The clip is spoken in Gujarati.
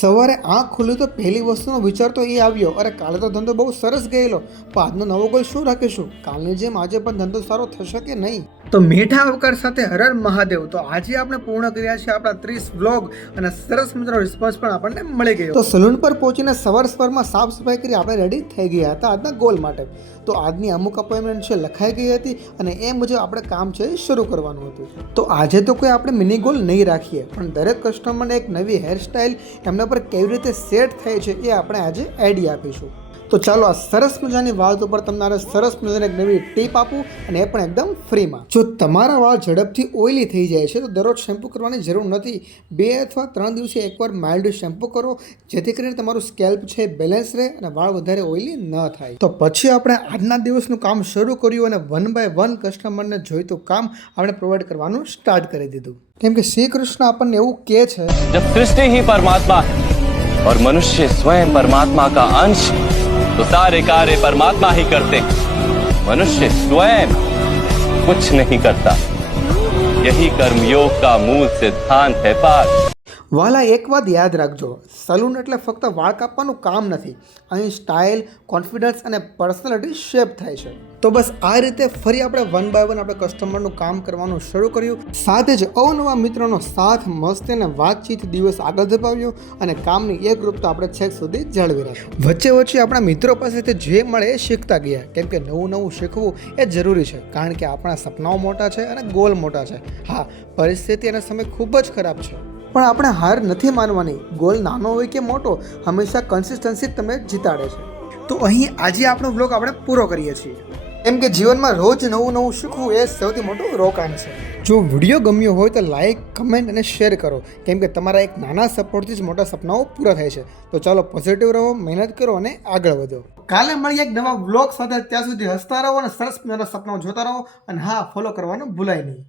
સવારે આંખ ખુલ્લી તો પહેલી વસ્તુનો વિચાર તો એ આવ્યો, અરે કાલે તો ધંધો બહુ સરસ ગયેલો, પણ આજનો નવો ગોલ શું રાખીશું? કાલની જેમ આજે પણ ધંધો સારો થશે કે નહીં? તો મીઠા આવકાર સાથે હર હર મહાદેવ. તો આજે આપણે પૂર્ણ કર્યા છે આપણા 30 વ્લોગ અને સરસ મજાનો રિસ્પોન્સ પણ આપણને મળી ગયો. તો સલૂન પર પહોંચીને સવારમાં સાફ સફાઈ કરી આપણે રેડી થઈ ગયા હતા આજના ગોલ માટે. તો આજની અમુક અપોઇન્ટમેન્ટ છે લખાઈ ગઈ હતી અને એ મુજબ આપણે કામ છે શરૂ કરવાનું હતું. તો આજે તો કોઈ આપણે મિની ગોલ નહીં રાખીએ, પણ દરેક કસ્ટમરને એક નવી હેરસ્ટાઇલ એમના પર કેવી રીતે સેટ થાય છે એ આપણે આજે આઈડિયા આપીશું. તો ચાલો આ સરસ મજાની વાત ઉપર તમને સરસ મજાની એક નવી ટીપ આપું, અને એ પણ એકદમ ફ્રીમાં. જો તમારા વાળ ઝડપથી ઓઇલી થઈ જાય છે તો દરરોજ શેમ્પૂ કરવાની જરૂર નથી. 2 અથવા 3 દિવસે એકવાર માઇલ્ડ શેમ્પૂ કરો, જેથી કરીને તમારું સ્કેલ્પ છે બેલેન્સ રહે અને વાળ વધારે ઓઇલી ન થાય. તો પછી આપણે આજના દિવસનું કામ શરૂ કર્યું અને 1 બાય 1 કસ્ટમરને જોઈતું કામ આપણે પ્રોવાઈડ કરવાનું સ્ટાર્ટ કરી દીધું. કેમ કે શ્રી કૃષ્ણ આપણને એવું કહે છે, जब सृष्टि ही परमात्मा है और मनुष्य स्वयं परमात्मा का अंश तो सारे कार्य परमात्मा ही करते हैं, मनुष्य स्वयं कुछ नहीं करता. यही कर्मयोग का मूल सिद्धांत है पार्थ. વાલા એક વાત યાદ રાખજો, સલૂન એટલે ફક્ત વાળ કાપવાનું કામ નથી. અહીં સ્ટાઇલ, કોન્ફિડન્સ અને પર્સનાલિટી શેપ થાય છે. તો બસ આ રીતે ફરી આપણે 1 બાય 1 આપણે કસ્ટમરનું કામ કરવાનું શરૂ કર્યું. સાથે જ અવનવા મિત્રોનો સાથ, મસ્તી અને વાતચીત દિવસ આગળ ધપાવ્યો અને કામની એક ગ્રુપ તો આપણે છેક સુધી જાળવી રાખ્યું. વચ્ચે આપણા મિત્રો પાસેથી જે મળે એ શીખતા ગયા, કેમ કે નવું શીખવું એ જરૂરી છે, કારણ કે આપણા સપનાઓ મોટા છે અને ગોલ મોટા છે. હા, પરિસ્થિતિ અને સમય ખૂબ જ ખરાબ છે, પણ આપણે હાર નથી માનવાની. ગોલ નાનો હોય કે મોટો, હંમેશા કન્સિસ્ટન્સી તમે જીતાડે છે. તો અહીં આજે આપણો બ્લોગ આપણે પૂરો કરીએ છીએ, કેમ કે જીવનમાં રોજ નવું શીખવું એ સૌથી મોટું રોકાણ છે. જો વિડીયો ગમ્યો હોય તો લાઈક, કમેન્ટ અને શેર કરો, કેમ કે તમારા એક નાના સપોર્ટથી જ મોટા સપનાઓ પૂરા થાય છે. તો ચાલો પોઝિટિવ રહો, મહેનત કરો અને આગળ વધો. કાલે મળીએ એક નવા બ્લોગ સાથે. ત્યાં સુધી હસતા રહો અને સરસ મજાના સપનાઓ જોતા રહો. અને હા, ફોલો કરવાનું ભૂલાય નહીં.